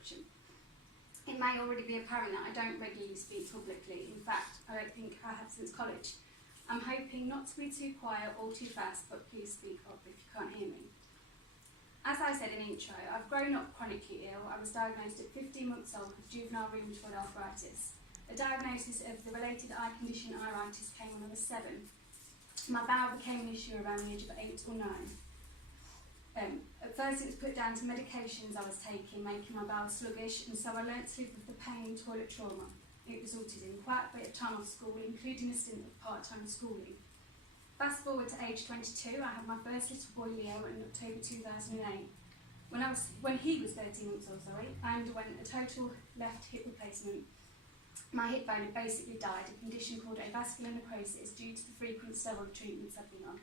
introduction. It may already be apparent that I don't regularly speak publicly. In fact, I don't think I have since college. I'm hoping not to be too quiet or too fast, but please speak up if you can't hear me. As I said in intro, I've grown up chronically ill. I was diagnosed at 15 months old with juvenile rheumatoid arthritis. A diagnosis of the related eye condition iritis came when I was 7. My bowel became an issue around the age of 8 or 9. At first it was put down to medications I was taking, making my bowel sluggish, and so I learnt to live with the pain and toilet trauma. It resulted in quite a bit of time off school, including a stint of part-time schooling. Fast forward to age 22, I had my first little boy Leo in October 2008. When he was 13 months old, I underwent a total left hip replacement. My hip bone had basically died, a condition called avascular necrosis due to the frequent steroid treatments I've been on.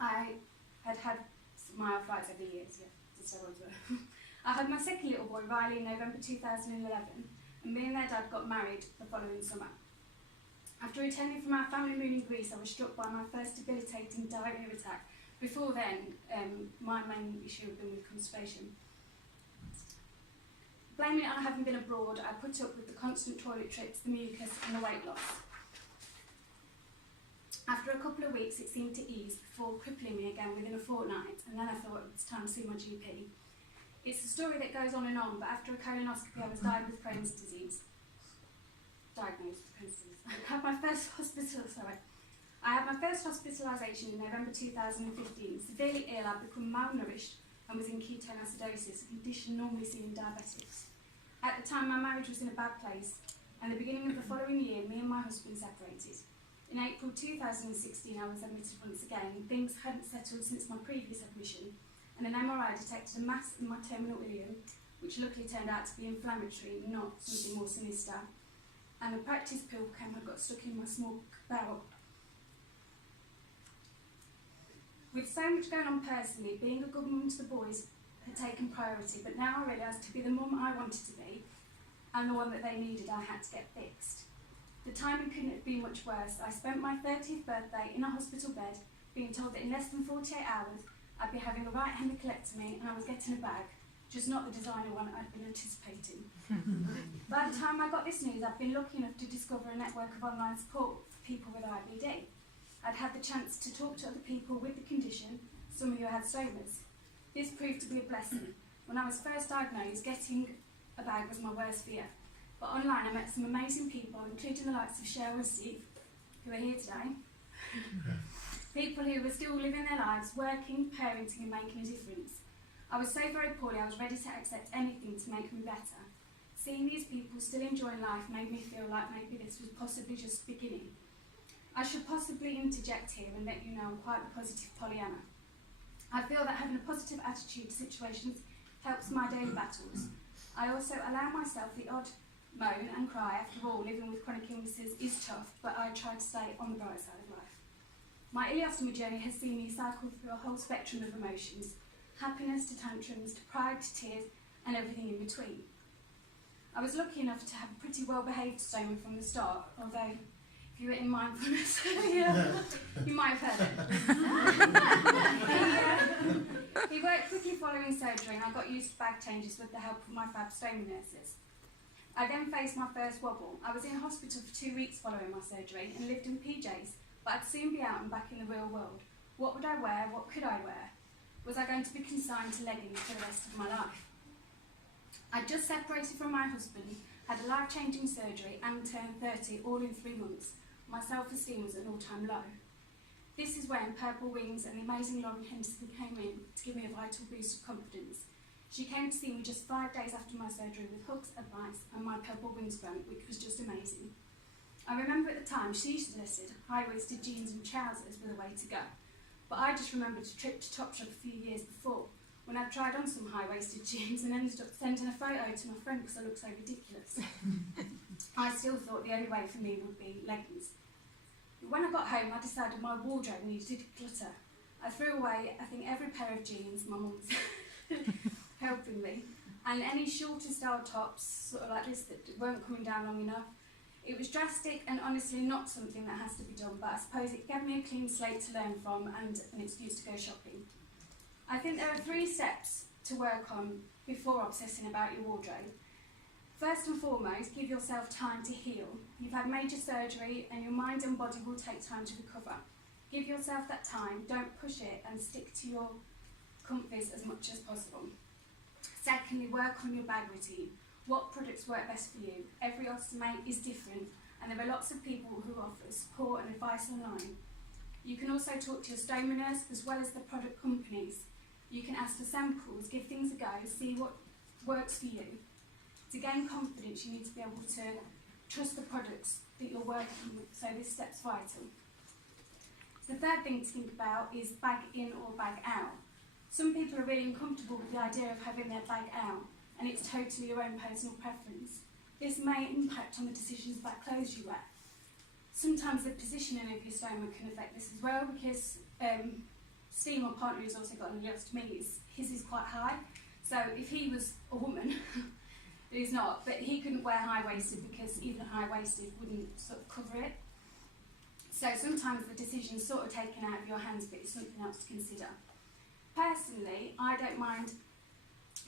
I had my arthritis over the years, the steroids were. I had my second little boy, Riley, in November 2011, and me and their dad got married the following summer. After returning from our family moon in Greece, I was struck by my first debilitating diarrhea attack. Before then, my main issue had been with constipation. Blaming it on having been abroad, I put up with the constant toilet trips, the mucus and the weight loss. After a couple of weeks, it seemed to ease before crippling me again within a fortnight, and then I thought it was time to see my GP. It's a story that goes on, but after a colonoscopy, I was diagnosed with Crohn's disease. I had my first hospitalisation in November 2015. Severely ill, I'd become malnourished and was in ketone acidosis, a condition normally seen in diabetics. At the time, my marriage was in a bad place, and at the beginning of the following year, me and my husband separated. In April 2016, I was admitted once again. Things hadn't settled since my previous admission, and an MRI detected a mass in my terminal ileum, which luckily turned out to be inflammatory, not something more sinister. And a practice pill had got stuck in my small bowel. With so much going on personally, being a good mum to the boys had taken priority, but now I realised to be the mum I wanted to be, and the one that they needed, I had to get fixed. The timing couldn't have been much worse. I spent my 30th birthday in a hospital bed, being told that in less than 48 hours I'd be having a right hemicolectomy and I was getting a bag, just not the designer one I'd been anticipating. By the time I got this news, I'd been lucky enough to discover a network of online support for people with IBD. I'd had the chance to talk to other people with the condition, some who had stomas. This proved to be a blessing. When I was first diagnosed, getting a bag was my worst fear. But online I met some amazing people, including the likes of Cheryl and Steve, who are here today. People who were still living their lives, working, parenting and making a difference. I was so very poorly, I was ready to accept anything to make me better. Seeing these people still enjoying life made me feel like maybe this was possibly just beginning. I should possibly interject here and let you know I'm quite a positive Pollyanna. I feel that having a positive attitude to situations helps my daily battles. I also allow myself the odd moan and cry. After all, living with chronic illnesses is tough, but I try to stay on the bright side of life. My ileostomy journey has seen me cycle through a whole spectrum of emotions, happiness to tantrums, to pride to tears, and everything in between. I was lucky enough to have a pretty well-behaved stoma from the start, although if you were in mindfulness, you might have heard it. He worked quickly following surgery, and I got used to bag changes with the help of my fab stoma nurses. I then faced my first wobble. I was in hospital for 2 weeks following my surgery and lived in PJs, but I'd soon be out and back in the real world. What would I wear? What could I wear? Was I going to be consigned to leggings for the rest of my life? I'd just separated from my husband, had a life-changing surgery and turned 30 all in 3 months. My self-esteem was at an all-time low. This is when Purple Wings and the amazing Lauren Henderson came in to give me a vital boost of confidence. She came to see me just 5 days after my surgery with hugs, advice and my Purple Wings grant, which was just amazing. I remember at the time she suggested high-waisted jeans and trousers were the way to go, but I just remembered a trip to Topshop a few years before when I tried on some high-waisted jeans and ended up sending a photo to my friend because I looked so ridiculous. I still thought the only way for me would be leggings. But when I got home, I decided my wardrobe needed clutter. I threw away, I think, every pair of jeans my mum was helping me, and any shorter style tops, sort of like this, that weren't coming down long enough. It was drastic and honestly not something that has to be done, but I suppose it gave me a clean slate to learn from and an excuse to go shopping. I think there are 3 steps to work on before obsessing about your wardrobe. First and foremost, give yourself time to heal. You've had major surgery and your mind and body will take time to recover. Give yourself that time, don't push it, and stick to your comfies as much as possible. Secondly, work on your bag routine. What products work best for you? Every ostomy is different, and there are lots of people who offer support and advice online. You can also talk to your stoma nurse as well as the product companies. You can ask for samples, give things a go, see what works for you. To gain confidence, you need to be able to trust the products that you're working with, so this step's vital. The third thing to think about is bag in or bag out. Some people are really uncomfortable with the idea of having their bag out, and it's totally your own personal preference. This may impact on the decisions about clothes you wear. Sometimes the positioning of your stoma can affect this as well, because Steve, my partner, who's also got an ileostomy, his is quite high. So if he was a woman, he's not, but he couldn't wear high-waisted because even high-waisted wouldn't sort of cover it. So sometimes the decision's sort of taken out of your hands, but it's something else to consider. Personally, I don't mind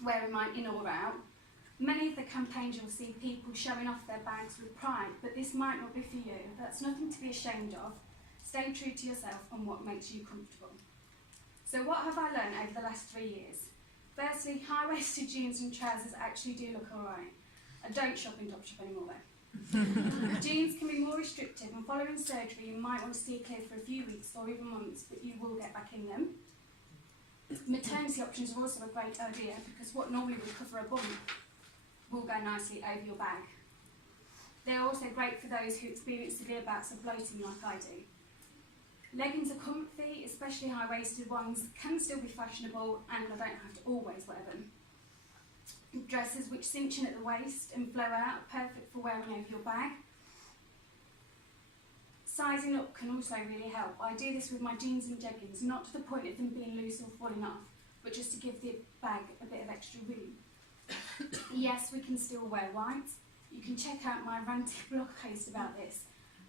wearing mine in or out. Many of the campaigns you'll see people showing off their bags with pride, but this might not be for you. That's nothing to be ashamed of. Stay true to yourself and what makes you comfortable. So what have I learned over the last 3 years? Firstly, high-waisted jeans and trousers actually do look alright. I don't shop in Topshop anymore though. Jeans can be more restrictive, and following surgery you might want to steer clear for a few weeks or even months, but you will get back in them. Maternity options are also a great idea, because what normally would cover a bump will go nicely over your bag. They're also great for those who experience severe bouts of bloating like I do. Leggings are comfy, especially high-waisted ones, can still be fashionable, and I don't have to always wear them. Dresses which cinch in at the waist and flow out are perfect for wearing over your bag. Sizing up can also really help. I do this with my jeans and jeggings, not to the point of them being loose or falling off, but just to give the bag a bit of extra room. Yes, we can still wear white. You can check out my ranted blog post about this,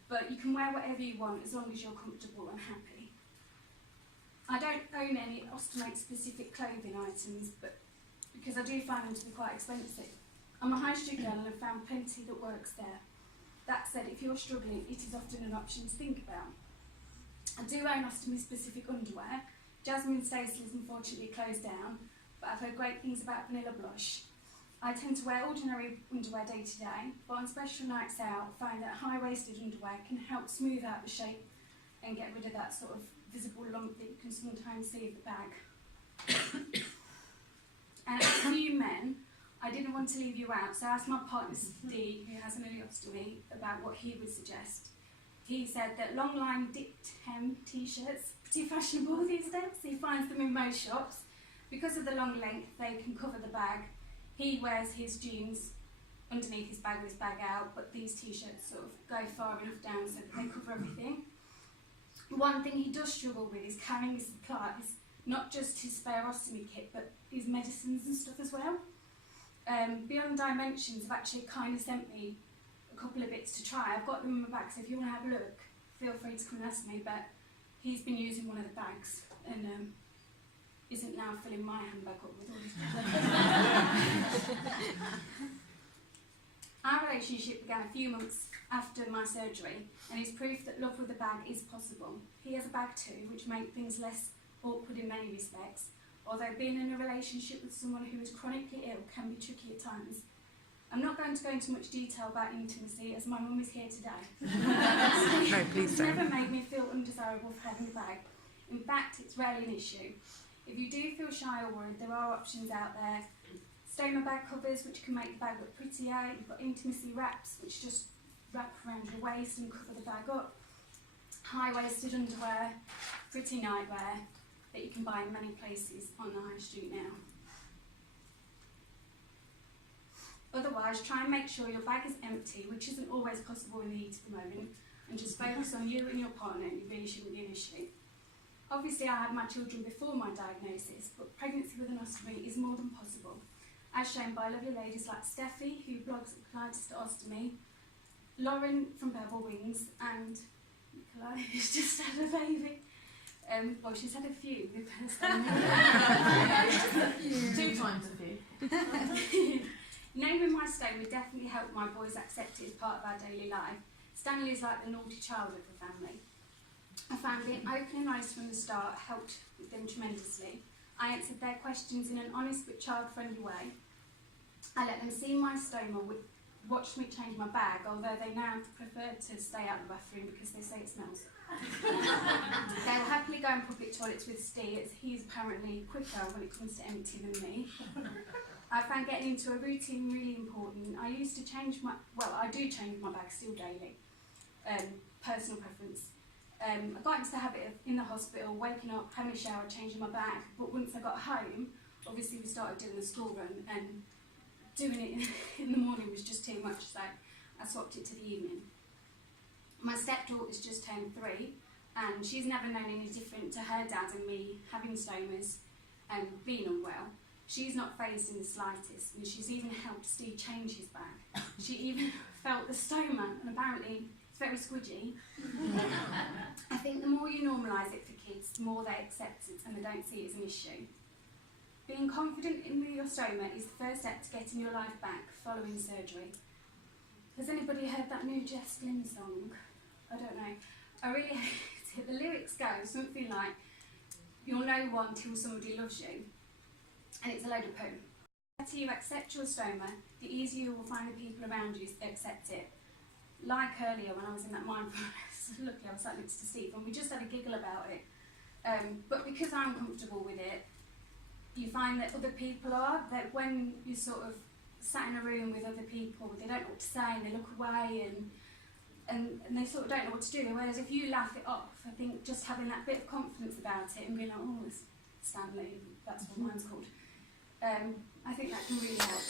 but you can wear whatever you want as long as you're comfortable and happy. I don't own any Ostomate specific clothing items, but because I do find them to be quite expensive. I'm a high street girl and I've found plenty that works there. That said, if you're struggling, it is often an option to think about. I do own ostomy specific underwear. Jasmine Stacey has unfortunately closed down, but I've heard great things about Vanilla Blush. I tend to wear ordinary underwear day to day, but on special nights out, I find that high-waisted underwear can help smooth out the shape and get rid of that sort of visible lump that you can sometimes see of the bag. And as for you men, I didn't want to leave you out, so I asked my partner Steve, who has an ileostomy, about what he would suggest. He said that long line dipped hem t-shirts, pretty fashionable these days. He finds them in most shops. Because of the long length, they can cover the bag. He wears his jeans underneath his bag with his bag out, but these t-shirts sort of go far enough down so that they cover everything. One thing he does struggle with is carrying his supplies, not just his spare ostomy kit, but his medicines and stuff as well. Beyond Dimensions have actually kind of sent me a couple of bits to try. I've got them in my bag, so if you want to have a look, feel free to come and ask me, but he's been using one of the bags and isn't now filling my handbag up with all his Our relationship began a few months after my surgery, and is proof that love with a bag is possible. He has a bag too, which makes things less awkward in many respects, although being in a relationship with someone who is chronically ill can be tricky at times. I'm not going to go into much detail about intimacy, as my mum is here today. No, please don't. It's never made me feel undesirable for having a bag. In fact, it's rarely an issue. If you do feel shy or worried, there are options out there. Stoma bag covers, which can make the bag look prettier. You've got intimacy wraps, which just wrap around your waist and cover the bag up. High-waisted underwear, pretty nightwear that you can buy in many places on the high street now. Otherwise, try and make sure your bag is empty, which isn't always possible in the heat of the moment, and just focus on you and your partner, and it really shouldn't be an issue. Obviously, I had my children before my diagnosis, but pregnancy with an ostomy is more than possible, as shown by lovely ladies like Steffi, who blogs at Colitis to Ostomy, Lauren from Purple Wings, and Nicola, who's just had a baby. Well, she's had a few with her 2 times a few. Naming my stoma definitely helped my boys accept it as part of our daily life. Stanley is like the naughty child of the family. I found being open and honest from the start helped with them tremendously. I answered their questions in an honest but child-friendly way. I let them see my stoma, watch me change my bag, although they now prefer to stay out of the bathroom because they say it smells. They will happily go in public toilets with Steve, as he is apparently quicker when it comes to empty than me. I found getting into a routine really important. I used to change I do change my bag still daily. Personal preference. I got into the habit of, in the hospital, waking up, having a shower, changing my bag, but once I got home, obviously we started doing the school run, and doing it in the morning was just too much, so I swapped it to the evening. My stepdaughter's just turned 3, and she's never known any different to her dad and me having stomas and being unwell. She's not fazed in the slightest, and she's even helped Steve change his bag. She even felt the stoma, and apparently it's very squidgy. I think the more you normalise it for kids, the more they accept it and they don't see it as an issue. Being confident in your stoma is the first step to getting your life back following surgery. Has anybody heard that new Jess Glynn song? I don't know. I really hate it. The lyrics go something like, "You'll know one until somebody loves you," and it's a load of poo. The better you accept your stoma, the easier you will find the people around you to accept it. Like earlier when I was in that mindfulness, luckily I was sat next to Steve and we just had a giggle about it. But because I'm comfortable with it, you find that other people are, that when you sort of sat in a room with other people, they don't know what to say and they look away and they sort of don't know what to do. Whereas if you laugh it off, I think just having that bit of confidence about it and being like, oh, it's Stanley, that's what mine's called, I think that can really help.